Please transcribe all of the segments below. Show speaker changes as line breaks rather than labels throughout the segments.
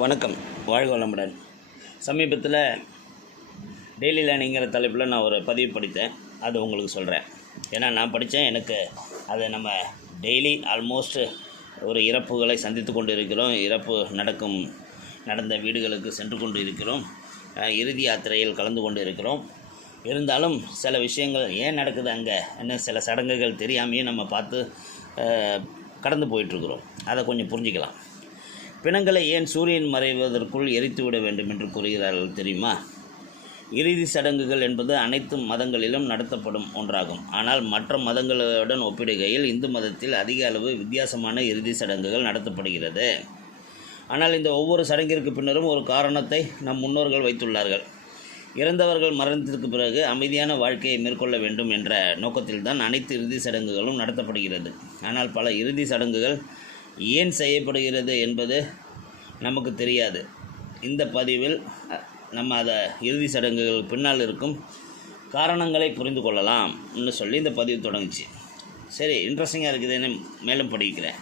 வணக்கம். வாழ்க வளமுடன். சமீபத்தில் டெய்லி லேர்னிங்கிற தலைப்பில் நான் ஒரு பதிவு படித்தேன். அது உங்களுக்கு சொல்கிறேன் ஏன்னா நான் படித்தேன். எனக்கு அதை நம்ம டெய்லி ஆல்மோஸ்ட் ஒரு இறப்புகளை சந்தித்து கொண்டு இருக்கிறோம் இறப்பு நடக்கும் நடந்த வீடுகளுக்கு சென்று கொண்டு இருக்கிறோம் இறுதி யாத்திரையில் கலந்து கொண்டு இருக்கிறோம் இருந்தாலும் சில விஷயங்கள் ஏன் நடக்குது அங்கே? என்ன சில சடங்குகள் தெரியாமையே நம்ம பார்த்து கடந்து போயிட்டுருக்குறோம். அதை கொஞ்சம் புரிஞ்சுக்கலாம். பிணங்களை ஏன் சூரியன் மறைவதற்குள் எரித்து விட வேண்டும் என்று கூறுகிறார்கள் தெரியுமா? இறுதி சடங்குகள் என்பது அனைத்து மதங்களிலும் நடத்தப்படும் ஒன்றாகும். ஆனால் மற்ற மதங்களுடன் ஒப்பிடுகையில் இந்து மதத்தில் அதிக அளவு வித்தியாசமான இறுதி சடங்குகள் நடத்தப்படுகிறது. ஆனால் இந்த ஒவ்வொரு சடங்கிற்கு பின்னரும் ஒரு காரணத்தை நம் முன்னோர்கள் வைத்துள்ளார்கள். இறந்தவர்கள் மரணத்திற்கு பிறகு அமைதியான வாழ்க்கையை மேற்கொள்ள வேண்டும் என்ற நோக்கத்தில்தான் அனைத்து இறுதி சடங்குகளும் நடத்தப்படுகிறது. ஆனால் பல இறுதி சடங்குகள் ஏன் செய்யப்படுகிறது என்பது நமக்கு தெரியாது. இந்த பதிவில் நம்ம அதை இறுதி சடங்குகள் பின்னால் இருக்கும் காரணங்களை புரிந்து கொள்ளலாம்னு சொல்லி இந்த பதிவு தொடங்குச்சு. சரி இன்ட்ரெஸ்டிங்காக இருக்குதுன்னு மேலும் படிக்கிறேன்.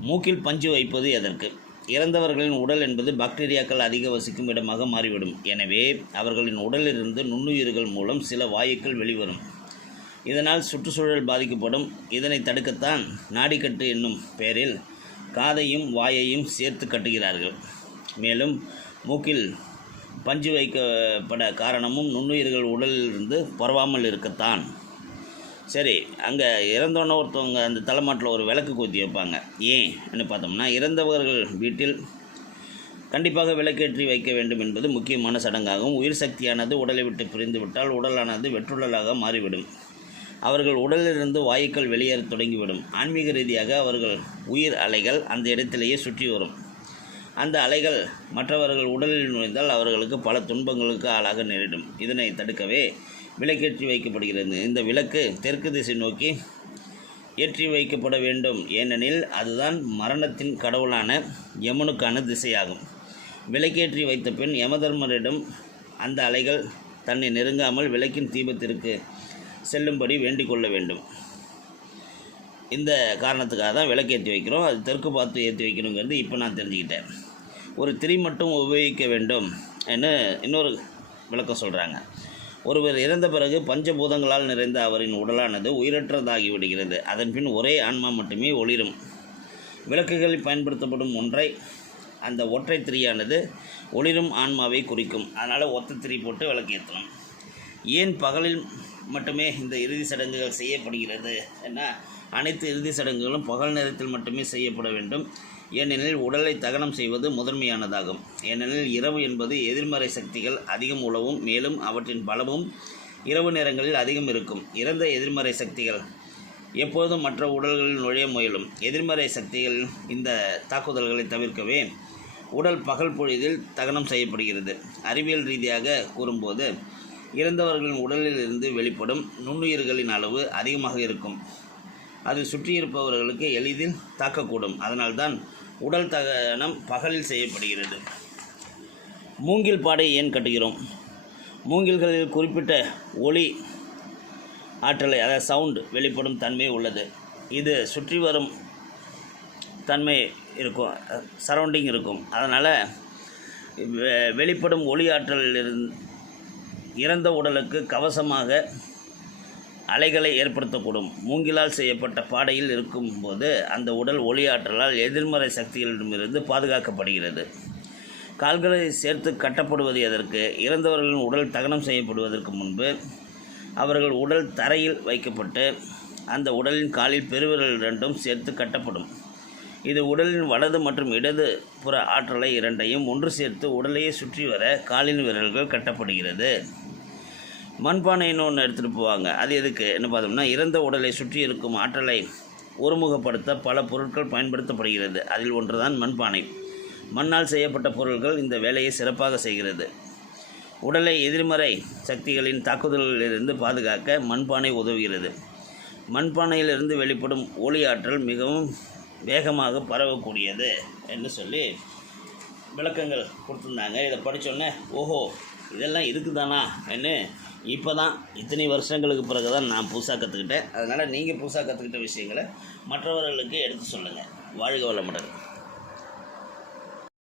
மூக்கில் பஞ்சு வைப்பது எதற்கு? இறந்தவர்களின் உடல் என்பது பாக்டீரியாக்கள் அதிக வசிக்கும் இடமாக மாறிவிடும். எனவே அவர்களின் உடலிலிருந்து நுண்ணுயிர்கள் மூலம் சில வாயுக்கள் வெளிவரும். இதனால் சுற்றுச்சூழல் பாதிக்கப்படும். இதனை தடுக்கத்தான் நாடிக்கட்டு என்னும் பெயரில் காதையும் வாயையும் சேர்த்து கட்டுகிறார்கள். மேலும் மூக்கில் பஞ்சு வைக்கப்பட காரணமும் நுண்ணுயிர்கள் உடலிலிருந்து பரவாமல் இருக்கத்தான். சரி அங்கே இறந்தோன்னே ஒருத்தவங்க அந்த தலைமாட்டில் ஒரு விளக்கு கூத்தி வைப்பாங்க. ஏன்னு பார்த்தோம்னா இறந்தவர்கள் வீட்டில் கண்டிப்பாக விளக்கேற்றி வைக்க வேண்டும் என்பது முக்கியமான சடங்காகும். உயிர் சக்தியானது உடலை விட்டு பிரிந்து விட்டால் உடலானது வெற்றுடலாக மாறிவிடும். அவர்கள் உடலிலிருந்து வாயுக்கள் வெளியேற தொடங்கிவிடும். ஆன்மீக ரீதியாக அவர்கள் உயிர் அலைகள் அந்த இடத்திலேயே சுற்றி வரும். அந்த அலைகள் மற்றவர்கள் உடலில் நுழைந்தால் அவர்களுக்கு பல துன்பங்களுக்கு ஆளாக நேரிடும். இதனை தடுக்கவே விளக்கேற்றி வைக்கப்படுகிறது. இந்த விளக்கு தெற்கு திசை நோக்கி ஏற்றி வைக்கப்பட வேண்டும். ஏனெனில் அதுதான் மரணத்தின் கடவுளான யமனுக்கான திசையாகும். விளக்கேற்றி வைத்த பின் யமதர்மரிடம் அந்த அலைகள் தன்னை நெருங்காமல் விளக்கின் தீபத்திற்கு செல்லும்படி வேண்டிக் கொள்ள வேண்டும். இந்த காரணத்துக்காக தான் விளக்கேற்றி வைக்கிறோம். அது தெற்கு பார்த்து ஏற்றி வைக்கணுங்கிறது இப்போ நான் தெரிஞ்சுக்கிட்டேன். ஒரு திரி மட்டும் உபயோகிக்க வேண்டும் என்று இன்னொரு விளக்கம் சொல்கிறாங்க ஒருவர் இறந்த பிறகு பஞ்சபூதங்களால் நிறைந்த அவரின் உடலானது உயிரற்றதாகி விடுகிறது. அதன் பின் ஒரே ஆன்மா மட்டுமே ஒளிரும். விளக்குகளில் பயன்படுத்தப்படும் ஒன்றை அந்த ஒற்றை திரியானது ஒளிரும் ஆன்மாவை குறிக்கும். அதனால் ஒத்த திரி போட்டு விளக்கு ஏற்றணும் ஏன் பகலில் மட்டுமே இந்த இறுதி சடங்குகள் செய்யப்படுகிறது என அனைத்து இறுதி சடங்குகளும் பகல் நேரத்தில் மட்டுமே செய்யப்பட வேண்டும். ஏனெனில் உடலை தகனம் செய்வது முதன்மையானதாகும். ஏனெனில் இரவு என்பது எதிர்மறை சக்திகள் அதிகம் உழவும் மேலும் அவற்றின் பலமும் இரவு நேரங்களில் அதிகம் இருக்கும். இறந்த எதிர்மறை சக்திகள் எப்போதும் மற்ற உடல்களில் நுழைய முயலும். எதிர்மறை சக்திகள் இந்த தாக்குதல்களை தவிர்க்கவே உடல் பகல் பொழுதில் தகனம் செய்யப்படுகிறது. அறிவியல் ரீதியாக கூறும்போது இறந்தவர்களின் உடலில் இருந்து வெளிப்படும் நுண்ணுயிர்களின் அளவு அதிகமாக இருக்கும். அது சுற்றியிருப்பவர்களுக்கு எளிதில் தாக்கக்கூடும். அதனால்தான் உடல் தகனம் பகலில் செய்யப்படுகிறது. மூங்கில் பாடை ஏன் கட்டுகிறோம்? மூங்கில்களில் குறிப்பிட்ட ஒளி ஆற்றலை அதாவது சவுண்ட் வெளிப்படும் தன்மை உள்ளது. இது சுற்றி வரும் தன்மை இருக்கும் சரௌண்டிங் இருக்கும். அதனால் வெ- வெளிப்படும் ஒளி ஆற்றலிலிருந்து இறந்த உடலுக்கு கவசமாக அலைகளை ஏற்படுத்தக்கூடும். மூங்கிலால் செய்யப்பட்ட பாடையில் இருக்கும்போது அந்த உடல் ஒளி ஆற்றலால் எதிர்மறை சக்திகளிடமிருந்து பாதுகாக்கப்படுகிறது. கால்களை சேர்த்து கட்டப்படுவது எதற்கு? இறந்தவர்களின் உடல் தகனம் செய்யப்படுவதற்கு முன்பு அவர்கள் உடல் தரையில் வைக்கப்பட்டு அந்த உடலின் காலில் பெருவிரல் இரண்டும் சேர்த்து கட்டப்படும். இது உடலின் வலது மற்றும் இடது புற ஆற்றலை இரண்டையும் ஒன்று சேர்த்து உடலையே சுற்றி வர காலின் விரல்கள் கட்டப்படுகிறது. மண்பானைன்னு ஒன்று எடுத்துகிட்டு போவாங்க. அது எதுக்கு? என்ன பார்த்தோம்னா இறந்த உடலை சுற்றி இருக்கும் ஆற்றலை ஒருமுகப்படுத்த பல பொருட்கள் பயன்படுத்தப்படுகிறது. அதில் ஒன்றுதான் மண்பானை. மண்ணால் செய்யப்பட்ட பொருட்கள் இந்த வேலையை சிறப்பாக செய்கிறது. உடலை எதிர்மறை சக்திகளின் தாக்குதல்களிலிருந்து பாதுகாக்க மண்பானை உதவுகிறது. மண்பானையிலிருந்து வெளிப்படும் ஒளி ஆற்றல் மிகவும் வேகமாக பரவக்கூடியது என்று சொல்லி விளக்கங்கள் கொடுத்துருந்தாங்க. இதை படித்தோன்னே ஓஹோ இதெல்லாம் இதுக்கு தானா என்ன? இப்போ தான் இத்தனை வருஷங்களுக்கு பிறகு தான் நான் புதுசாக கற்றுக்கிட்டேன் அதனால் நீங்கள் புதுசாக கற்றுக்கிட்ட விஷயங்களை மற்றவர்களுக்கு எடுத்து சொல்லுங்கள் வாழ்க வளமுடன்.